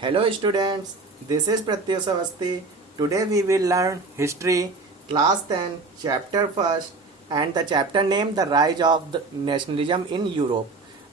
Hello students, this is Pratyush Avasthi. Today we will learn history, class 10, chapter 1st and the chapter name the rise of the nationalism in Europe.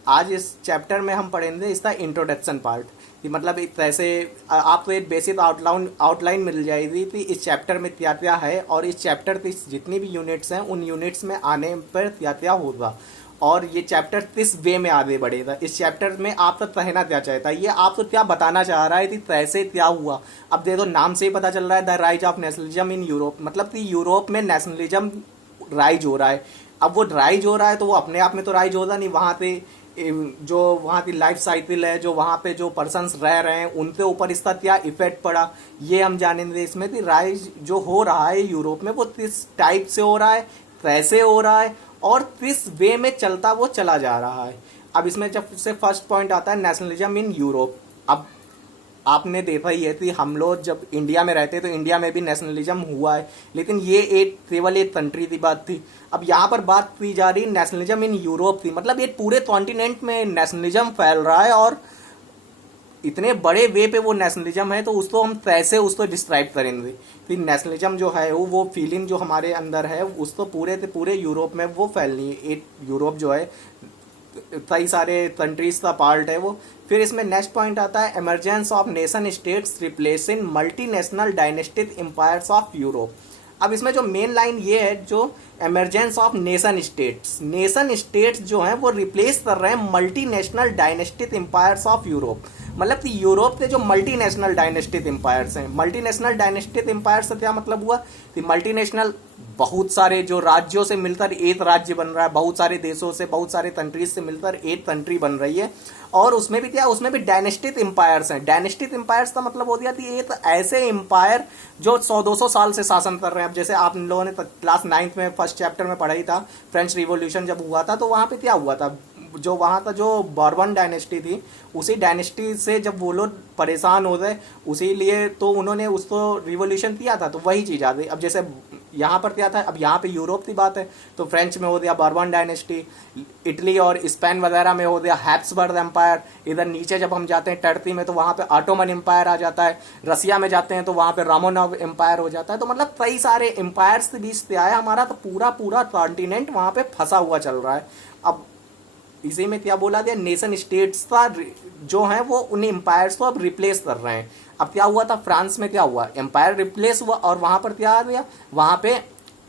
आज इस chapter में हम पढ़ेंगे इसका introduction part कि मतलब एक तरह से आपको एक बेसिक आउटलाइन मिल जाएगी कि इस चैप्टर में क्या क्या है और इस चैप्टर की जितनी भी यूनिट्स हैं उन यूनिट्स में आने पर क्या क्या होगा और ये चैप्टर किस वे में आगे बढ़ेगा। इस चैप्टर में आप तक कहना क्या चाहता है, ये आपको क्या बताना चाह रहा है कि कैसे क्या हुआ। अब देखो नाम से ही पता चल रहा है the rise of nationalism in Europe, मतलब कि यूरोप में नेशनलिज्म राइज हो रहा है। अब वो राइज हो रहा है तो वो अपने आप में तो राइज होगा नहीं, वहाँ पे जो वहाँ की लाइफ साइकिल है, जो वहाँ पे जो पर्सन्स रह रहे हैं उनके ऊपर इसका क्या इफेक्ट पड़ा, ये हम जानेंगे इसमें कि राइज जो हो रहा है यूरोप में वो किस टाइप से हो रहा है, कैसे हो रहा है और किस वे में चलता वो चला जा रहा है। अब इसमें जब से फर्स्ट पॉइंट आता है नेशनलिज्म इन यूरोप। अब आपने देखा ही है कि हम लोग जब इंडिया में रहते तो इंडिया में भी नेशनलिज्म हुआ है, लेकिन ये एक केवल एक कंट्री की बात थी। अब यहाँ पर बात की जा रही नेशनलिज्म इन यूरोप थी, मतलब ये पूरे कॉन्टिनेंट में नेशनलिज्म फैल रहा है और इतने बड़े वे पे वो नेशनलिज्म है, तो उसको हम कैसे उसको डिस्क्राइब करेंगे कि नेशनलिज्म जो है वो फीलिंग जो हमारे अंदर है उसको पूरे के पूरे यूरोप में वो फैलनी है। एक यूरोप जो है कई सारे कंट्रीज का पार्ट है वो। फिर इसमें नेक्स्ट पॉइंट आता है emergence of nation states replacing multinational dynastic empires of Europe. अब इसमें जो मेन लाइन ये है जो एमरजेंस ऑफ नेशन स्टेट्स जो हैं वो रिप्लेस कर रहे हैं multinational dynastic empires of Europe. मतलब कि यूरोप के जो मल्टीनेशनल डायनेस्टिक एम्पायर्स हैं, मल्टीनेशनल डायनेस्टिक एम्पायर्स से क्या मतलब हुआ कि मल्टीनेशनल बहुत सारे जो राज्यों से मिलकर एक राज्य बन रहा है, बहुत सारे देशों से बहुत सारे कंट्रीज से मिलकर एक कंट्री बन रही है। और उसमें भी क्या, उसमें भी डायनेस्टिक एम्पायर्स हैं। डायनेस्टिक एम्पायर्स का मतलब हो गया कि एक ऐसे एम्पायर जो 100-200 साल से शासन कर रहे हैं। अब जैसे आप लोगों ने क्लास 9th में फर्स्ट चैप्टर में पढ़ा ही था, फ्रेंच रिवॉल्यूशन जब हुआ था तो वहां पे क्या हुआ था, जो वहां का जो बॉर्बन डायनेस्टी थी उसी डायनेस्टी से जब वो लोग परेशान हो गए उसी लिए तो उन्होंने उसको रिवॉल्यूशन किया था, तो वही चीज आ गई। अब जैसे यहाँ पर क्या था, अब यहाँ पे यूरोप की बात है तो फ्रेंच में हो गया बॉर्बन डायनेस्टी, इटली और स्पेन वगैरह में हो गया हैब्सबर्ग एम्पायर। इधर नीचे जब हम जाते हैं टर्की में तो वहाँ पे ऑटोमन एम्पायर आ जाता है, रसिया में जाते हैं तो वहाँ पे रोमानोव एम्पायर हो जाता है। तो मतलब कई सारे एम्पायर्स के बीच से आया हमारा, तो पूरा पूरा कॉन्टिनेंट वहाँ पे फंसा हुआ चल रहा है। अब इसी में क्या बोला गया, नेशन स्टेट्स का जो है वो उन एम्पायर्स को अब रिप्लेस कर रहे हैं। अब क्या हुआ था फ्रांस में, क्या हुआ, एम्पायर रिप्लेस हुआ और वहां पर क्या आ गया, वहां पे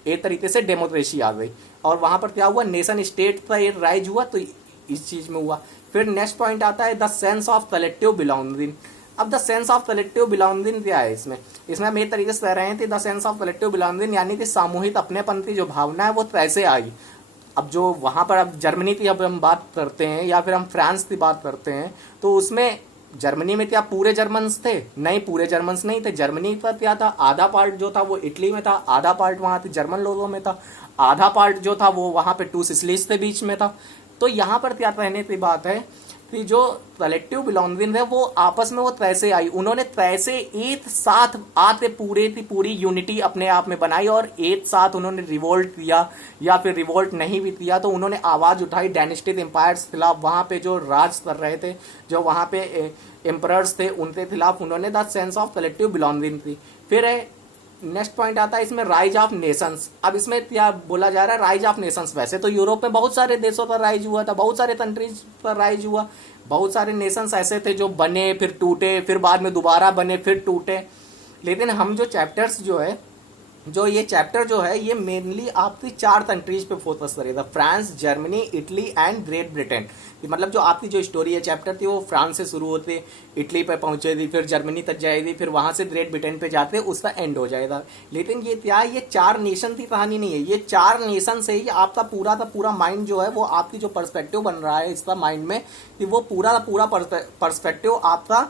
एक तरीके से डेमोक्रेसी आ गई और वहां पर क्या हुआ, नेशन स्टेट का एक राइज हुआ, तो इस चीज में हुआ। फिर नेक्स्ट पॉइंट आता है the sense of collective belonging. अब the sense of collective belonging क्या है, इसमें हम एक तरीके से कह रहे हैं कि the sense of collective belonging यानी कि सामूहिक अपनेपन की जो भावना है वो कैसे आई। अब जो वहां पर अब जर्मनी की अब हम बात करते हैं या फिर हम फ्रांस की बात करते हैं तो उसमें जर्मनी में क्या पूरे जर्मन्स थे, नहीं पूरे जर्मन्स नहीं थे। जर्मनी का क्या था, आधा पार्ट जो था वो इटली में था, आधा पार्ट वहां थे जर्मन लोगों में था, आधा पार्ट जो था वो वहां पे टू सिसिलीज के बीच में था। तो यहाँ पर क्या कहने की बात है कि जो कलेक्टिव बिलोंगिंग है वो आपस में वो कैसे आई, उन्होंने कैसे एक साथ आते पूरे की पूरी यूनिटी अपने आप में बनाई और एक साथ उन्होंने रिवोल्ट किया या फिर रिवोल्ट नहीं भी किया तो उन्होंने आवाज उठाई डायनेस्टिक एम्पायर्स खिलाफ। वहां पे जो राज कर रहे थे, जो वहां पे एम्परर्स थे उनके खिलाफ उन्होंने the sense of collective belonging थी। फिर है नेक्स्ट पॉइंट आता है इसमें राइज ऑफ नेशंस। अब इसमें क्या बोला जा रहा है, राइज ऑफ नेशंस। वैसे तो यूरोप में बहुत सारे देशों पर राइज हुआ था, बहुत सारे कंट्रीज पर राइज हुआ, बहुत सारे नेशंस ऐसे थे जो बने फिर टूटे फिर बाद में दोबारा बने फिर टूटे। लेकिन हम जो चैप्टर्स जो है, जो ये चैप्टर जो है ये मेनली आपकी 4 कंट्रीज पे फोकस करेगा, France, Germany, Italy and great Britain. मतलब जो आपकी जो स्टोरी है चैप्टर थी वो फ्रांस से शुरू होते इटली पे पहुंचेगी, फिर जर्मनी तक जाएगी, फिर वहां से ग्रेट ब्रिटेन पे जाते उसका एंड हो जाएगा। लेकिन ये क्या, ये 4 नेशन की कहानी नहीं है, ये 4 नेशन से ही आपका पूरा का पूरा माइंड जो है वो आपकी जो पर्सपेक्टिव बन रहा है इसका माइंड में, कि वो पूरा पूरा पर्सपेक्टिव आपका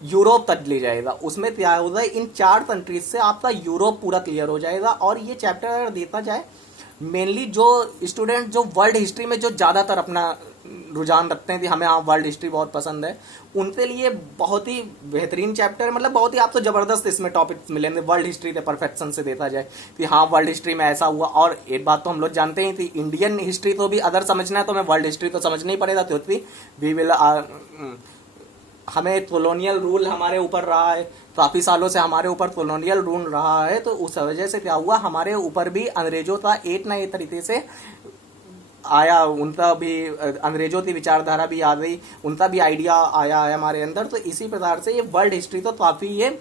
यूरोप तक ले जाएगा। उसमें क्या होगा, इन 4 कंट्रीज से आपका यूरोप पूरा क्लियर हो जाएगा। और ये चैप्टर अगर देखा जाए मेनली जो स्टूडेंट जो वर्ल्ड हिस्ट्री में जो ज्यादातर अपना रुझान रखते हैं कि हमें हाँ वर्ल्ड हिस्ट्री बहुत पसंद है, उनके लिए बहुत ही बेहतरीन चैप्टर, मतलब बहुत ही आपको जबरदस्त इसमें टॉपिक्स मिलेंगे वर्ल्ड हिस्ट्री के परफेक्शन से देखा जाए कि हाँ वर्ल्ड हिस्ट्री में ऐसा हुआ। और एक बात तो हम लोग जानते हैं कि इंडियन हिस्ट्री तो भी अगर समझना है तो हमें वर्ल्ड हिस्ट्री तो समझना ही पड़ेगा, क्योंकि वी विल हमें कॉलोनियल रूल हमारे ऊपर रहा है, काफ़ी सालों से हमारे ऊपर कॉलोनियल रूल रहा है, तो उस वजह से क्या हुआ, हमारे ऊपर भी अंग्रेजों का एक ना एक तरीके से आया, उनका भी अंग्रेजों की विचारधारा भी आ गई, उनका भी आइडिया आया है हमारे अंदर। तो इसी प्रकार से ये वर्ल्ड हिस्ट्री तो काफ़ी, ये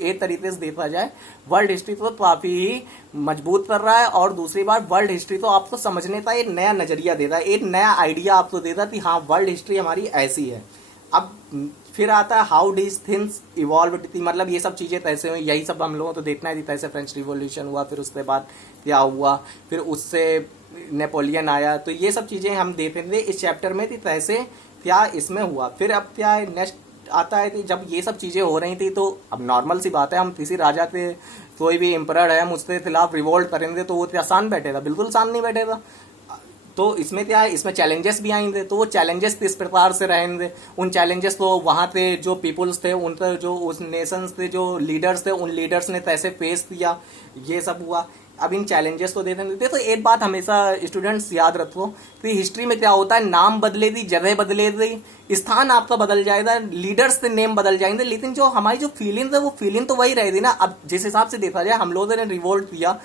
एक तरीके से देखा जाए वर्ल्ड हिस्ट्री तो काफ़ी ही मजबूत कर रहा है। और दूसरी बात, वर्ल्ड हिस्ट्री तो आपको समझने का एक नया नज़रिया देता है, एक नया आइडिया आपको देता है कि हाँ वर्ल्ड हिस्ट्री हमारी ऐसी है। अब फिर आता है हाउ डीज थिंग्स इवॉल्व, मतलब ये सब चीज़ें कैसे हुई, यही सब हम लोगों को देखना है कि कैसे फ्रेंच रिवॉल्यूशन हुआ, फिर उसके बाद क्या हुआ, फिर उससे नेपोलियन आया, तो ये सब चीज़ें हम देखेंगे इस चैप्टर में कि कैसे क्या इसमें हुआ। फिर अब क्या है, नेक्स्ट आता है कि जब ये सब चीज़ें हो रही थी, तो अब नॉर्मल सी बात है, हम किसी राजा के, कोई भी एम्परर है, हम उसके खिलाफ रिवोल्ट करेंगे तो वो क्या आसान बैठेगा? बिल्कुल आसान नहीं बैठेगा। तो इसमें क्या है, इसमें चैलेंजेस भी आएंगे, तो वो चैलेंजेस किस प्रकार से रहेंगे, उन चैलेंजेस तो वहाँ पे जो पीपुल्स थे, उन पर जो उस नेशंस थे, जो लीडर्स थे, उन लीडर्स ने कैसे फेस किया, ये सब हुआ। अब इन चैलेंजेस को देते देते, तो एक बात हमेशा स्टूडेंट्स याद रखो कि हिस्ट्री में क्या होता है, नाम बदलेगी, जगह बदलेगी, स्थान आपका बदल जाएगा, लीडर्स के नेम बदल जाएंगे, लेकिन जो हमारी जो फीलिंग है वो फीलिंग तो वही रहेगी ना। अब जिस हिसाब से देखा जाए, हम लोगों ने रिवोल्ट किया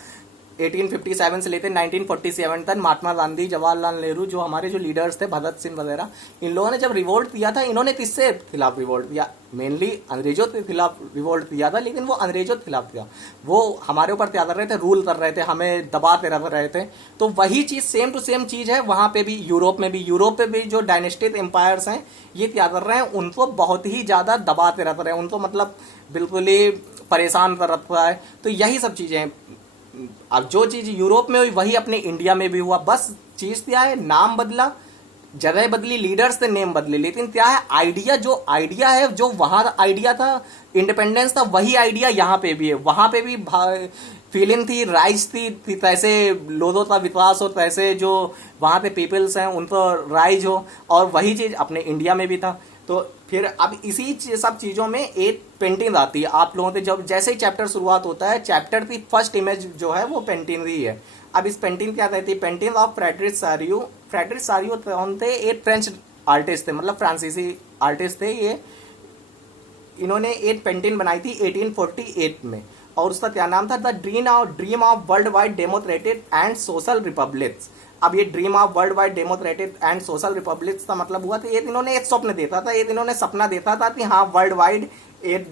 1857 से लेकर 1947 तक, महात्मा गांधी, जवाहरलाल नेहरू, जो हमारे जो लीडर्स थे, भगत सिंह वगैरह, इन लोगों ने जब रिवोल्ट किया था, इन्होंने किससे खिलाफ रिवोल्ट किया? मेनली अंग्रेजों के खिलाफ रिवोल्ट किया था, लेकिन वो अंग्रेजों के खिलाफ किया, वो हमारे ऊपर क्या कर रहे थे, रूल कर रहे थे, हमें दबाते रह रहे थे। तो वही चीज सेम टू सेम चीज है वहां पे भी, यूरोप में भी जो डायनेस्टिक एम्पायर्स हैं, ये क्या कर रहे हैं, उनको बहुत ही ज्यादा दबाते रह रहे हैं, उनको मतलब बिल्कुल ही परेशान कर रखा है। तो यही सब चीजें, अब जो चीज यूरोप में हुई वही अपने इंडिया में भी हुआ, बस चीज क्या है, नाम बदला, जगह बदली, लीडर्स से नेम बदले, लेकिन क्या है, आइडिया, जो आइडिया है, जो वहां आइडिया था, इंडिपेंडेंस था, वही आइडिया यहाँ पे भी है। वहां पे भी फीलिंग थी, राइज थी कैसे लोगों का विकास हो, कैसे जो वहां पे पीपल्स हैं उनको राइज हो, और वही चीज अपने इंडिया में भी था। तो फिर अब इसी सब चीज़ों में एक पेंटिंग आती है आप लोगों से, जब जैसे ही चैप्टर शुरुआत होता है, चैप्टर की फर्स्ट इमेज जो है वो पेंटिंग ही है। अब इस पेंटिंग क्या कहती है, पेंटिंग ऑफ फ्रेडरिक सारियो। फ्रेडरिक सारियो कौन थे? एक फ्रेंच आर्टिस्ट थे, मतलब फ्रांसीसी आर्टिस्ट थे ये। इन्होंने एक पेंटिंग बनाई थी 1848 में, और उसका क्या नाम था, the dream of world wide democratic and social republics. अब ये dream of world wide democratic and social republics का मतलब हुआ, तो ये इन्होंने एक स्वप्न देखा था, ये इन्होंने सपना देखा था कि हाँ वर्ल्ड वाइड एक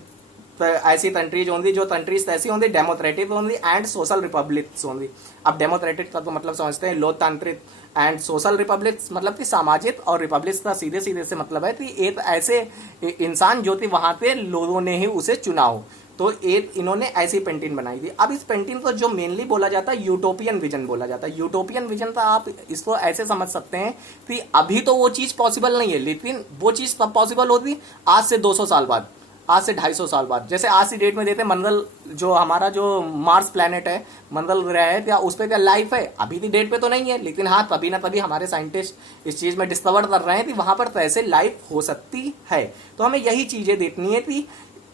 ऐसी कंट्रीज होंगी, जो कंट्रीज ऐसी होंगी, डेमोक्रेटिक होंगी एंड सोशल रिपब्लिक्स होंगी। अब डेमोक्रेटिक का तो मतलब समझते हैं लोकतांत्रिक, एंड सोशल रिपब्लिक्स मतलब कि सामाजिक, और रिपब्लिक्स का सीधे सीधे से मतलब है कि एक ऐसे इंसान जो कि वहां पे लोगों ने ही उसे चुना हो। तो एक इन्होंने ऐसी पेंटिंग बनाई थी। अब इस पेंटिंग को जो मेनली बोला जाता है यूटोपियन विजन बोला जाता है। यूटोपियन विजन का आप इसको ऐसे समझ सकते हैं कि अभी तो वो चीज पॉसिबल नहीं है, लेकिन वो चीज तब पॉसिबल होती आज से 200 साल बाद, आज से 250 साल बाद। जैसे आज की डेट में देते हैं मंगल, जो हमारा जो मार्स प्लैनेट है, मंगल ग्रह है, क्या उस पर क्या लाइफ है? अभी की डेट पे तो नहीं है, लेकिन हाँ कभी ना कभी हमारे साइंटिस्ट इस चीज में डिस्कवर कर रहे हैं कि वहां पर कैसे लाइफ हो सकती है। तो हमें यही चीजें देखनी है कि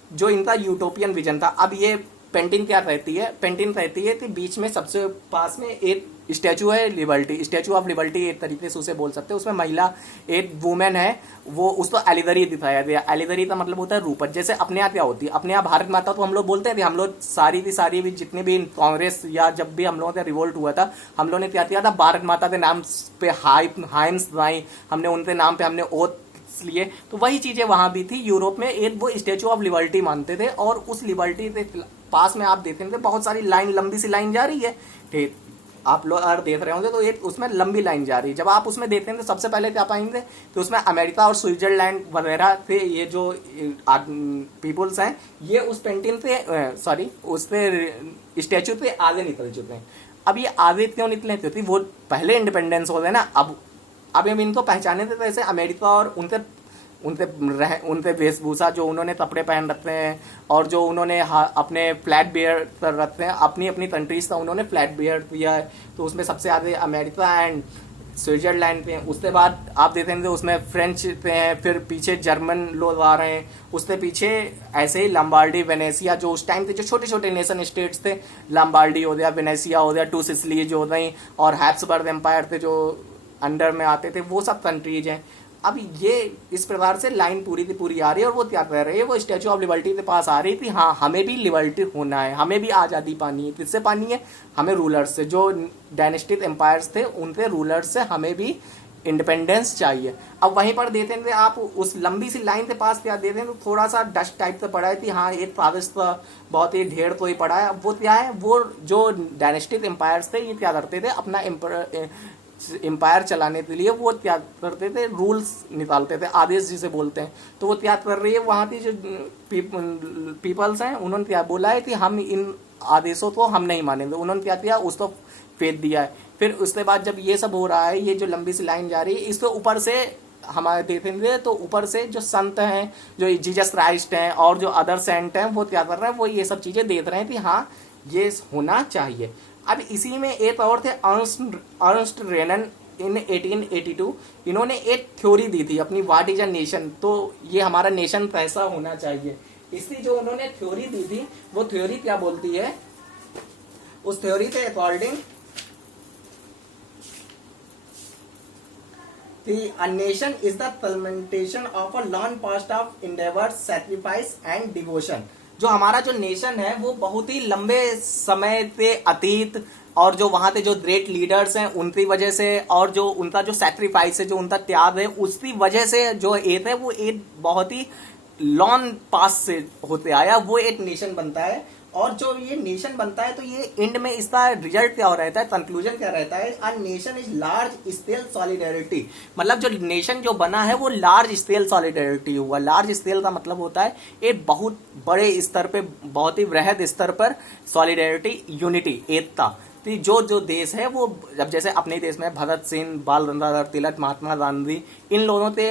जो इनका यूटोपियन विजन था। अब ये पेंटिंग क्या कहती है? पेंटिंग कहती है कि बीच में सबसे पास में एक स्टैचू है, लिबर्टी, स्टैचू ऑफ लिबर्टी एक तरीके से उसे बोल सकते हैं। उसमें महिला, एक वुमेन है, वो उसको एलिगरी दिखाया गया। एलिगरी का मतलब होता है रूपक। जैसे अपने यहाँ क्या होती है, अपने यहाँ भारत माता तो हम लोग बोलते हैं, हम लोग सारी की सारी भी जितनी भी कांग्रेस या जब भी हम लोगों का रिवोल्ट हुआ था, हम लोगों ने क्या किया था, भारत माता के नाम पे हाइम्स बनाई, हमने उनके नाम पे हमने ओथ लिए। तो वही चीजें वहां भी थी यूरोप में। एक वो स्टेचू ऑफ लिबर्टी मानते थे, और उस लिबर्टी के पास में आप देख रहे थे बहुत सारी लाइन, लंबी सी लाइन जा रही है, ठीक, आप लोग अगर देख रहे होंगे तो एक उसमें लंबी लाइन जा रही है। जब आप उसमें देखते हैं तो सबसे पहले क्या पाएंगे, तो उसमें अमेरिका और स्विट्जरलैंड वगैरह थे, ये जो पीपुल्स हैं, ये उस पेंटिंग पे सॉरी उस पे स्टेचू पे आगे निकल चुके हैं। अब ये आगे क्यों निकले, क्योंकि वो पहले इंडिपेंडेंस हो गए ना। अब हम इनको पहचाने थे, तो ऐसे अमेरिका और उनके वेशभूषा, जो उन्होंने कपड़े पहन रखते हैं, और जो उन्होंने अपने फ्लैट बियर कर रखते हैं, अपनी अपनी कंट्रीज का उन्होंने फ्लैट बियर किया है। तो उसमें सबसे आगे अमेरिका एंड स्विट्जरलैंड पे हैं। उसके बाद आप देख रहे हैं उसमें फ्रेंच पे हैं, फिर पीछे जर्मन लोग आ रहे हैं, उसके पीछे ऐसे ही लंबार्डी, वेनेसिया, जो उस टाइम पे जो छोटे छोटे नेशन स्टेट्स थे, लंबार्डी हो गया, वेनेसिया हो गया, टू सिसिली जो हो गई, और हैप्सबर्ग एम्पायर थे जो अंडर में आते थे, वो सब कंट्रीज हैं। अब ये इस प्रकार से लाइन पूरी की पूरी आ रही है और वो क्या कर रही है, वो स्टैचू ऑफ लिबर्टी के पास आ रही थी। हाँ, हमें भी लिबर्टी होना है, हमें भी आज़ादी पानी है। किससे पानी है? हमें रूलर्स से, जो डायनेस्टिक एम्पायर्स थे उनके रूलर्स से हमें भी इंडिपेंडेंस चाहिए। अब वहीं पर देते थे आप उस लंबी सी लाइन के पास क्या देते हैं, तो थोड़ा सा डस्ट टाइप से पड़ा है कि हाँ एक कागज तो बहुत ही ढेर तो ही पड़ा है। अब वो क्या है, वो जो डायनेस्टिक एम्पायर्स थे ये क्या करते थे, अपना एम्पायर चलाने के लिए वो क्या करते थे, रूल्स निकालते थे, आदेश जिसे बोलते हैं। तो वो क्या कर रही है, वहाँ की जो पीपल्स हैं उन्होंने क्या बोला है कि हम इन आदेशों को हम नहीं मानेंगे। उन्होंने क्या किया, उसको फेंक दिया है। फिर उसके बाद जब ये सब हो रहा है, ये जो लंबी सी लाइन जा रही है, इसके ऊपर से हमारे देखेंगे तो ऊपर से जो संत हैं, जो जीसस क्राइस्ट हैं और जो अदर सेंट हैं, वो क्या कर रहे हैं, वो ये सब चीज़ें देख रहे हैं कि हाँ ये होना चाहिए। अब इसी में एक और थे अर्नस्ट रेनन इन 1882। इन्होंने एक थ्योरी दी थी अपनी, व्हाट इज अ नेशन। तो ये हमारा नेशन कैसा होना चाहिए, इसकी जो उन्होंने थ्योरी दी थी, वो थ्योरी क्या बोलती है, उस थ्योरी के according a nation is the culmination of a long past of endeavor, sacrifice and devotion। जो हमारा जो नेशन है वो बहुत ही लंबे समय से अतीत और जो वहाँ के जो ग्रेट लीडर्स हैं उनकी वजह से और जो उनका जो सैक्रिफाइस है, जो उनका त्याग है, उसकी वजह से जो एक है वो एक बहुत ही लॉन्ग पास से होते आया, वो एक नेशन बनता है। और जो ये नेशन बनता है तो ये एंड में इसका रिजल्ट क्या हो रहता है, कंक्लूजन क्या रहता है, a nation is large scale solidarity. मतलब जो नेशन जो बना है वो लार्ज स्केल सॉलिडेरिटी हुआ। लार्ज स्केल का मतलब होता है एक बहुत बड़े स्तर पे, बहुत ही वृहद स्तर पर सॉलिडेरिटी, यूनिटी, एकता। जो जो देश है वो, जब जैसे अपने देश में भगत सिंह, बाल गंगाधर तिलक, महात्मा गांधी, इन लोगों के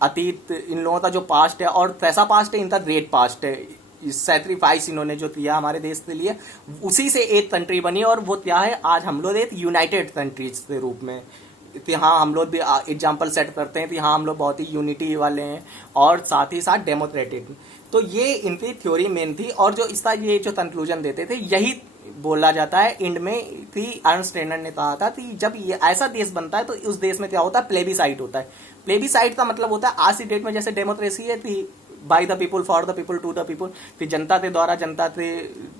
अतीत, इन लोगों का जो पास्ट है और कैसा पास्ट है, इनका ग्रेट पास्ट है। सैक्रिफाइस इन्होंने जो किया हमारे देश के लिए, उसी से एक कंट्री बनी। और वो क्या है, आज हम लोग एक यूनाइटेड कंट्रीज के रूप में, हाँ हम लोग भी एग्जाम्पल सेट करते हैं कि हाँ हम लोग बहुत ही यूनिटी वाले हैं और साथ ही साथ डेमोक्रेटिक। तो ये इनकी थ्योरी मेन थी। और जो इसका ये जो कंक्लूजन देते थे, यही बोला जाता है एंड में कि अर्नस्ट रेनन ने कहा था कि जब ये ऐसा देश बनता है तो उस देश में क्या होता है, प्लेबिसाइट होता है। प्लेबिसाइट का मतलब होता है आज की डेट में जैसे डेमोक्रेसी है कि by the people, for the people, to the people, कि जनता के द्वारा, जनता के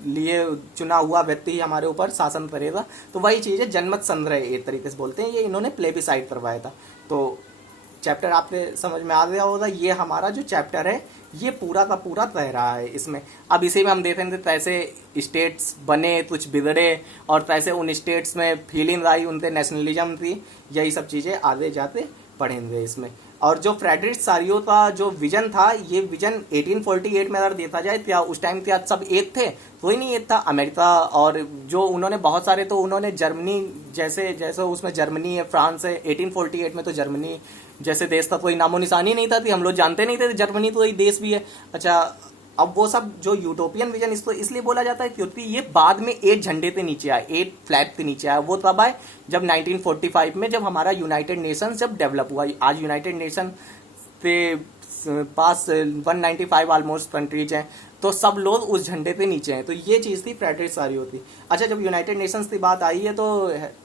लिए चुना हुआ व्यक्ति ही हमारे ऊपर शासन करेगा। तो वही चीज़ है, जनमत संग्रह एक तरीके से बोलते हैं, ये इन्होंने प्लेबिसाइट करवाया था। तो चैप्टर आपके समझ में आ गया होगा। ये हमारा जो चैप्टर है ये पूरा का पूरा तय रहा है इसमें। अब इसी में हम देखेंगे कैसे स्टेट्स बने, कुछ बिगड़े और कैसे उन स्टेट्स में फीलिंग आई, उनके नेशनलिज्म थी, यही सब चीज़ें आगे जाते पढ़ेंगे इसमें। और जो फ्रेडरिक सारियो का जो विजन था, ये विजन 1848 में अगर देखा जाए, क्या उस टाइम क्या सब एक थे? कोई नहीं एक था। अमेरिका और जो उन्होंने बहुत सारे, तो उन्होंने जर्मनी जैसे जैसे उसमें जर्मनी है, फ्रांस है। 1848 में तो जर्मनी जैसे देश का कोई नामो निशानी नहीं था कि हम लोग जानते नहीं थे जर्मनी तो एक देश भी है। अच्छा, अब वो सब जो यूटोपियन विजन, इसको इसलिए बोला जाता है क्योंकि ये बाद में एक झंडे पे नीचे आए, एक फ्लैग पे नीचे आया। वो तब आए जब 1945 में, जब हमारा यूनाइटेड नेशंस जब डेवलप हुआ। आज यूनाइटेड नेशन के पास 195 ऑलमोस्ट कंट्रीज हैं, तो सब लोग उस झंडे पे नीचे हैं। तो ये चीज़ थी फ्रेडरिक सारियो की। अच्छा, जब यूनाइटेड नेशंस की बात आई है तो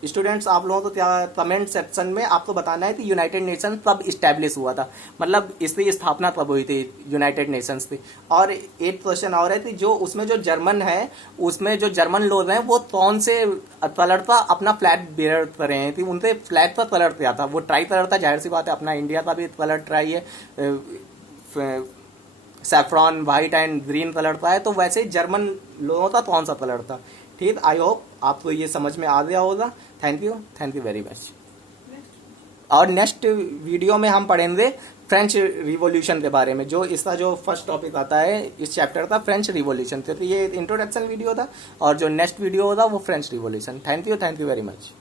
स्टूडेंट्स आप लोगों को क्या कमेंट सेक्शन में आपको बताना है कि यूनाइटेड नेशन कब इस्टेब्लिश हुआ था, मतलब इसकी स्थापना कब हुई थी यूनाइटेड नेशंस की। और एक क्वेश्चन और है कि जो उसमें जो जर्मन है, उसमें जो जर्मन लोग हैं वो कौन से कलर का अपना फ्लैग बेयर कर रहे हैं कि उनके फ्लैग का कलर क्या था? वो ट्राई कलर था, जाहिर सी बात है अपना इंडिया का भी कलर ट्राई है, saffron, white and green colour का है। तो वैसे जर्मन लोगों का कौन सा कलर था? ठीक, आई होप आपको ये समझ में आ गया होगा। Thank you very much. और नेक्स्ट वीडियो में हम पढ़ेंगे फ्रेंच रिवॉल्यूशन के बारे में। जो इसका जो फर्स्ट टॉपिक आता है इस चैप्टर का, फ्रेंच रिवॉल्यूशन। तो ये इंट्रोडक्शन वीडियो था और जो नेक्स्ट वीडियो होगा वो French revolution. Thank you very much.